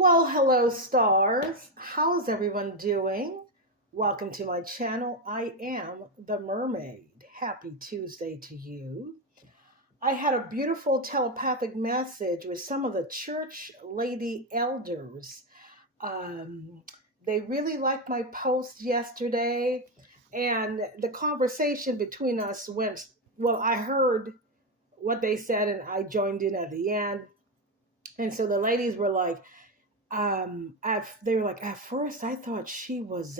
Well, hello, stars. How's everyone doing? Welcome to my channel. I am the Mermaid. Happy Tuesday to you. I had a beautiful telepathic message with some of the church lady elders. Um, they really liked my post yesterday, and the conversation between us went well. I heard what they said, and I joined in at the end. And so the ladies were like, they were like, at first I thought she was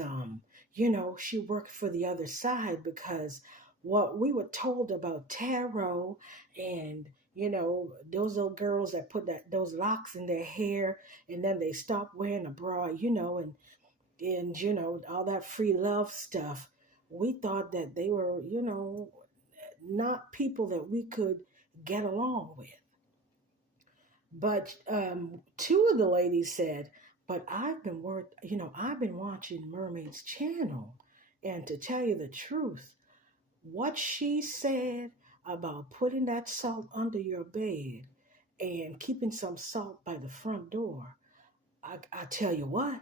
she worked for the other side because what we were told about tarot and those little girls that put those locks in their hair and then they stop wearing a bra, and all that free love stuff. We thought that they were, not people that we could get along with. But two of the ladies said, "But I've been watching Mermaid's channel, and to tell you the truth, what she said about putting that salt under your bed and keeping some salt by the front door, I tell you what,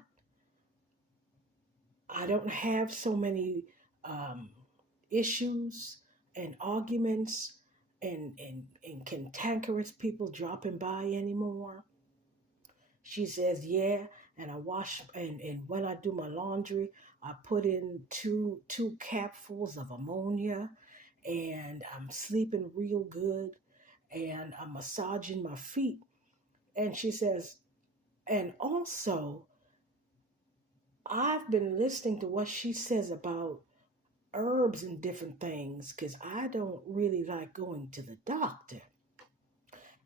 I don't have so many um, issues and arguments and cantankerous people dropping by anymore." She says, "Yeah, and I wash and when I do my laundry, I put in two capfuls of ammonia, and I'm sleeping real good, and I'm massaging my feet." And she says, "And also, I've been listening to what she says about herbs and different things because I don't really like going to the doctor."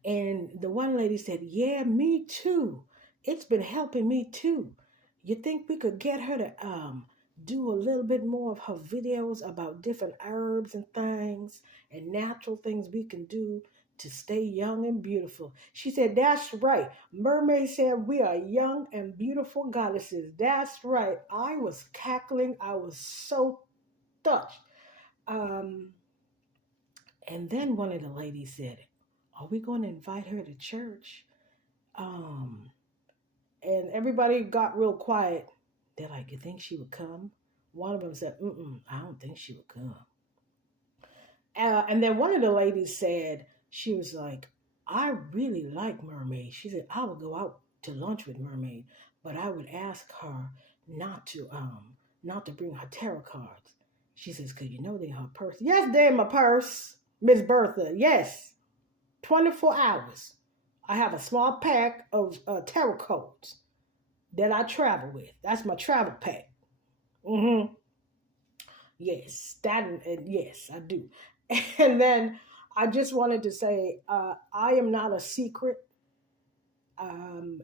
And the one lady said, "Yeah, me too. It's been helping me too. You think we could get her to do a little bit more of her videos about different herbs and things and natural things we can do to stay young and beautiful?" She said, "That's right. Mermaid said we are young and beautiful goddesses." That's right. I was cackling. I was so touched. Um, and then one of the ladies said, "Are we going to invite her to church?" Um, and everybody got real quiet. They're like, "You think she would come?" One of them said, I don't think she would come. And then one of the ladies said, she was like, "I really like Mermaid." She said, "I would go out to lunch with Mermaid, but I would ask her not to bring her tarot cards." She says, "Cause they're in her purse." Yes, they're in my purse, Miss Bertha. Yes, 24 hours. I have a small pack of tarot cards that I travel with. That's my travel pack. Mm-hmm. Yes, yes, I do. And then I just wanted to say, I am not a secret. And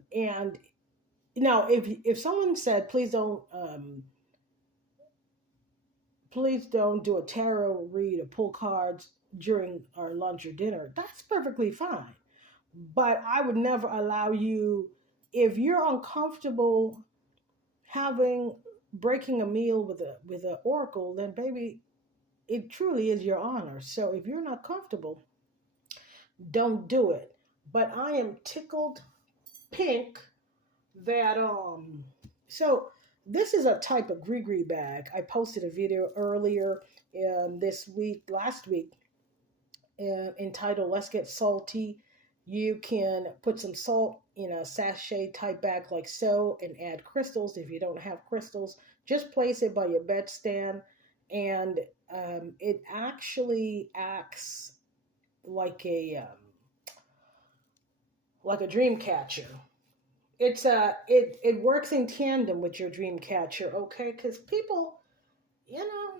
if someone said, please don't do a tarot read or pull cards during our lunch or dinner, that's perfectly fine. But I would never allow you, if you're uncomfortable having breaking a meal with an oracle, then baby, it truly is your honor. So if you're not comfortable, don't do it. But I am tickled pink that so this is a type of gree bag. I posted a video earlier last week, entitled "Let's Get Salty." You can put some salt in a sachet type bag like so and add crystals. If you don't have crystals, just place it by your bedstand, and it actually acts like a dream catcher. It works in tandem with your dream catcher, okay? Because people, you know,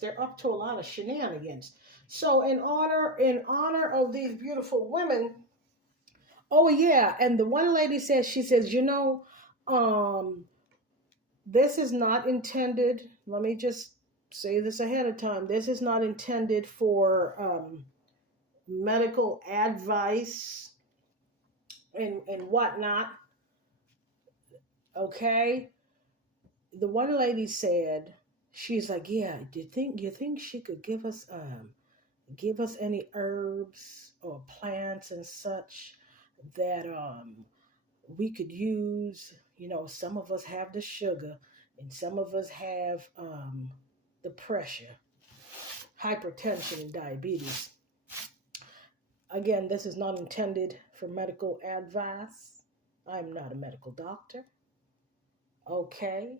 they're up to a lot of shenanigans. So in honor of these beautiful women, oh yeah, and the one lady says, she says, um, this is not intended. Let me just say this ahead of time. This is not intended for medical advice and whatnot. Okay, the one lady said, she's like, "Yeah, do you think she could give us any herbs or plants and such that we could use. Some of us have the sugar, and some of us have the pressure, hypertension, and diabetes. Again, this is not intended for medical advice. I'm not a medical doctor. Okay.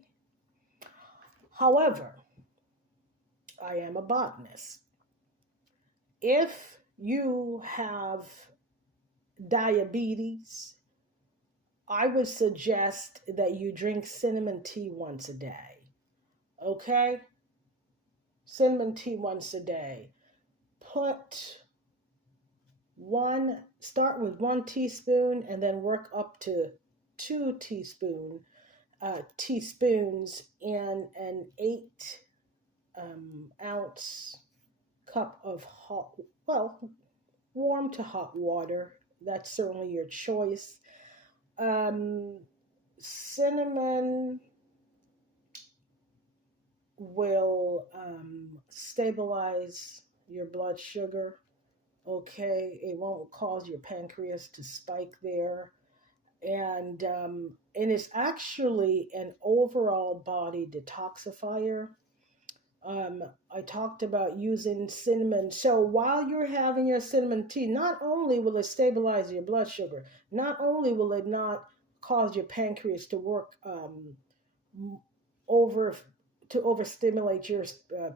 However, I am a botanist. If you have diabetes, I would suggest that you drink cinnamon tea once a day. Okay? Cinnamon tea once a day. Start with 1 teaspoon and then work up to 2 teaspoons in an 8 ounce cup of warm to hot water. That's certainly your choice. Cinnamon will stabilize your blood sugar. Okay, it won't cause your pancreas to spike there, and it's actually an overall body detoxifier. I talked about using cinnamon. So while you're having your cinnamon tea, not only will it stabilize your blood sugar, not only will it not cause your pancreas to work over to overstimulate your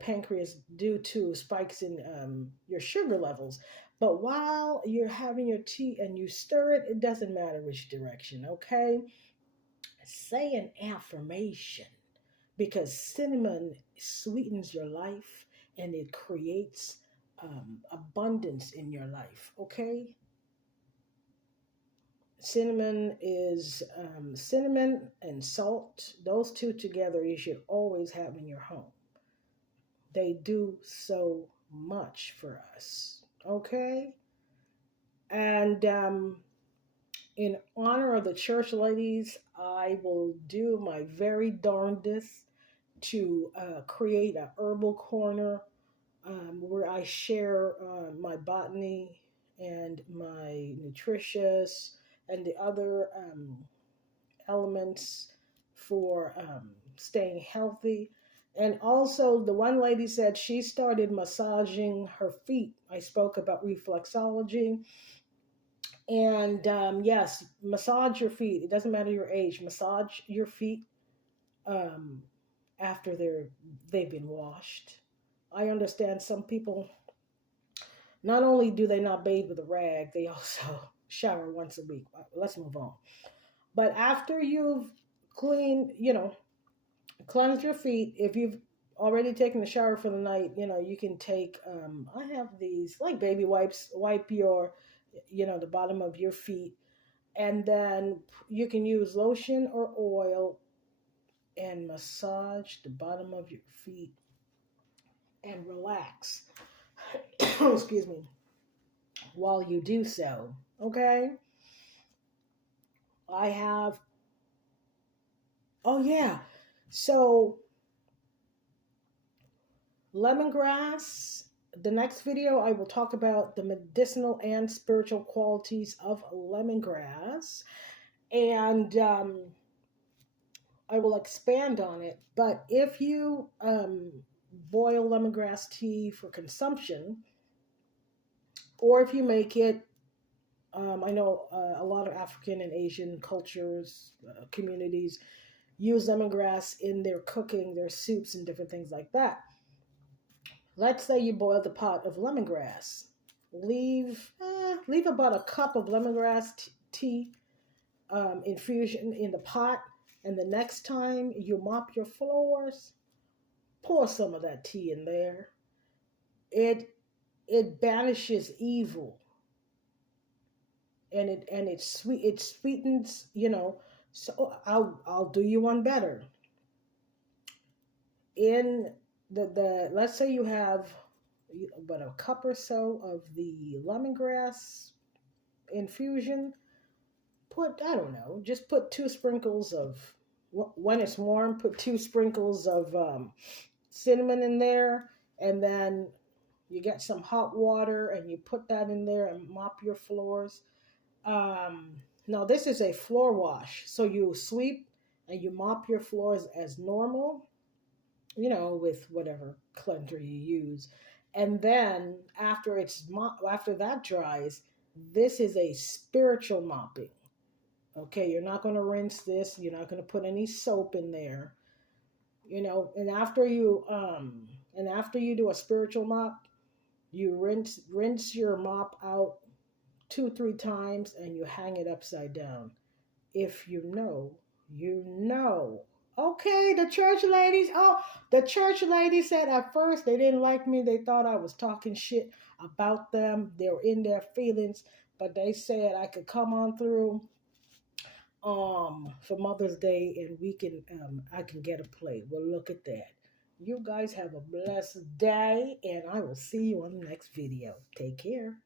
pancreas due to spikes in your sugar levels, but while you're having your tea and you stir it, it doesn't matter which direction. Okay, say an affirmation, because cinnamon sweetens your life and it creates abundance in your life. Okay, cinnamon and salt. Those two together you should always have in your home. They do so much for us. Okay, and in honor of the church ladies, I will do my very darndest to create a herbal corner where I share my botany and my nutritious and the other elements for staying healthy. And also, the one lady said she started massaging her feet. I spoke about reflexology. And yes, massage your feet. It doesn't matter your age. Massage your feet um, after they've been washed. I understand some people, not only do they not bathe with a rag, they also shower once a week. Let's move on. But after you've cleaned, cleanse your feet. If you've already taken the shower for the night, you can take. I have these like baby wipes. Wipe the bottom of your feet, and then you can use lotion or oil and massage the bottom of your feet and relax. Excuse me. While you do so, okay. I have. Oh yeah. So lemongrass. The next video, I will talk about the medicinal and spiritual qualities of lemongrass, and I will expand on it. But if you boil lemongrass tea for consumption, or if you make it, I know a lot of African and Asian cultures, communities use lemongrass in their cooking, their soups, and different things like that. Let's say you boil the pot of lemongrass. Leave about a cup of lemongrass tea infusion in the pot, and the next time you mop your floors, pour some of that tea in there. It banishes evil, and it sweetens. So I'll do you one better. In the let's say you have about a cup or so of the lemongrass infusion. I don't know, just put 2 sprinkles of, when it's warm, put 2 sprinkles of cinnamon in there, and then you get some hot water and you put that in there and mop your floors. No, this is a floor wash. So you sweep and you mop your floors as normal, with whatever cleanser you use. And then after that dries, this is a spiritual mopping. Okay, you're not going to rinse this. You're not going to put any soap in there. And after you do a spiritual mop, you rinse your mop out 2 3 times and you hang it upside down. If you know, you know. Okay, the church ladies. Oh, the church ladies said at first they didn't like me. They thought I was talking shit about them. They were in their feelings, but they said I could come on through for Mother's Day and I can get a plate. Well, look at that. You guys have a blessed day, and I will see you on the next video. Take care.